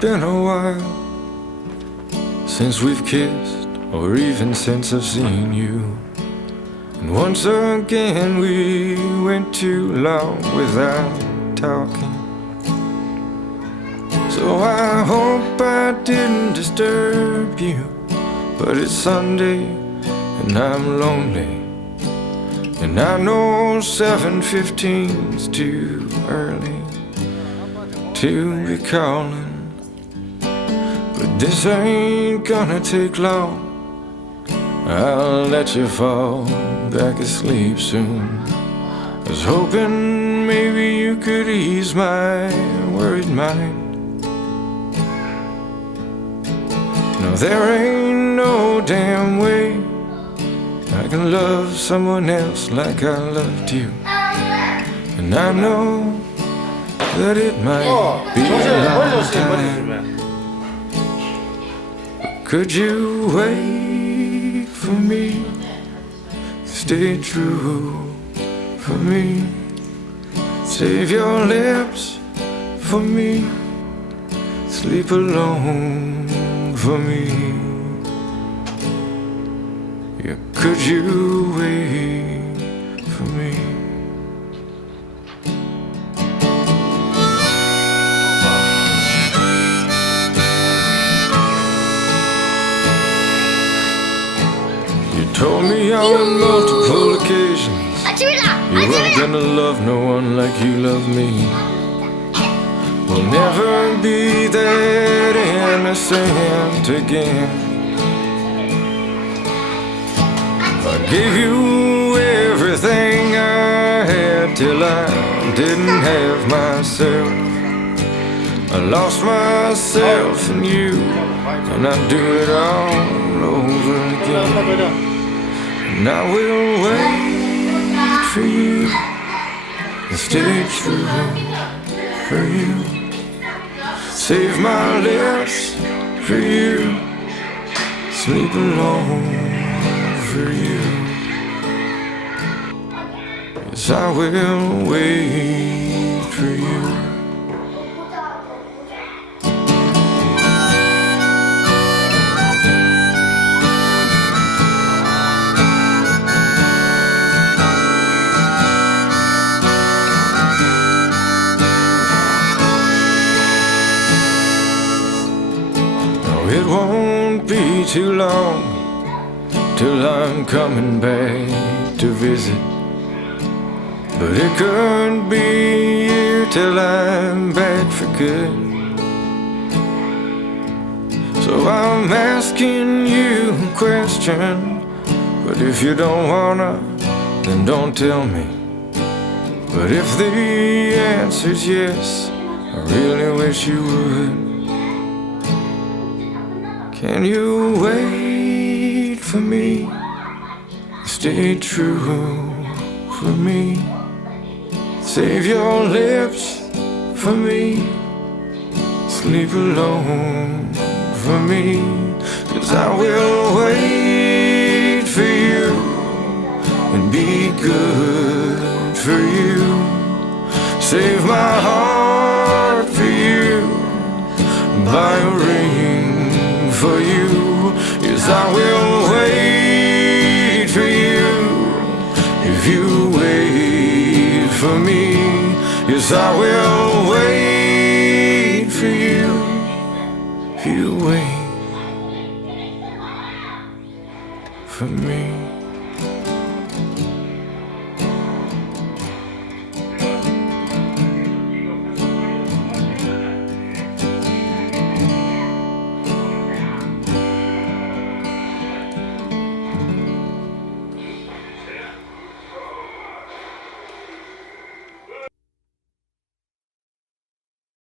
been a while since we've kissed, or even since I've seen you. And once again we went too long without talking. So I hope I didn't disturb you, but it's Sunday and I'm lonely, and I know 7:15's too early to be calling. But this ain't gonna take long, I'll let you fall back asleep soon. I was hoping maybe you could ease my worried mind. No, there ain't no damn way I can love someone else like I loved you. And I know that it might be a long time. Could you wait for me? Stay true for me. Save your lips for me. Sleep alone for me. Yeah, could you wait for me? Told me on multiple occasions you weren't gonna love no one like you love me. We'll never be that innocent again. I gave you everything I had till I didn't have myself. I lost myself in you, and I'd do it all over again. And I will wait for you and stay true for you. Save my lips for you. Sleep alone for you. Yes, I will wait for you. It won't be too long till I'm coming back to visit, but it could be a year till I'm back for good. So I'm asking you a question, but if you don't wanna, then don't tell me. But if the answer's yes, I really wish you would. Can you wait for me? Stay true for me. Save your lips for me. Sleep alone for me. 'Cause I will wait for you and be good for you. Save my heart for you. Buy a ring for you. Yes, I will wait for you if you wait for me. Yes, I will wait for you if you wait for me.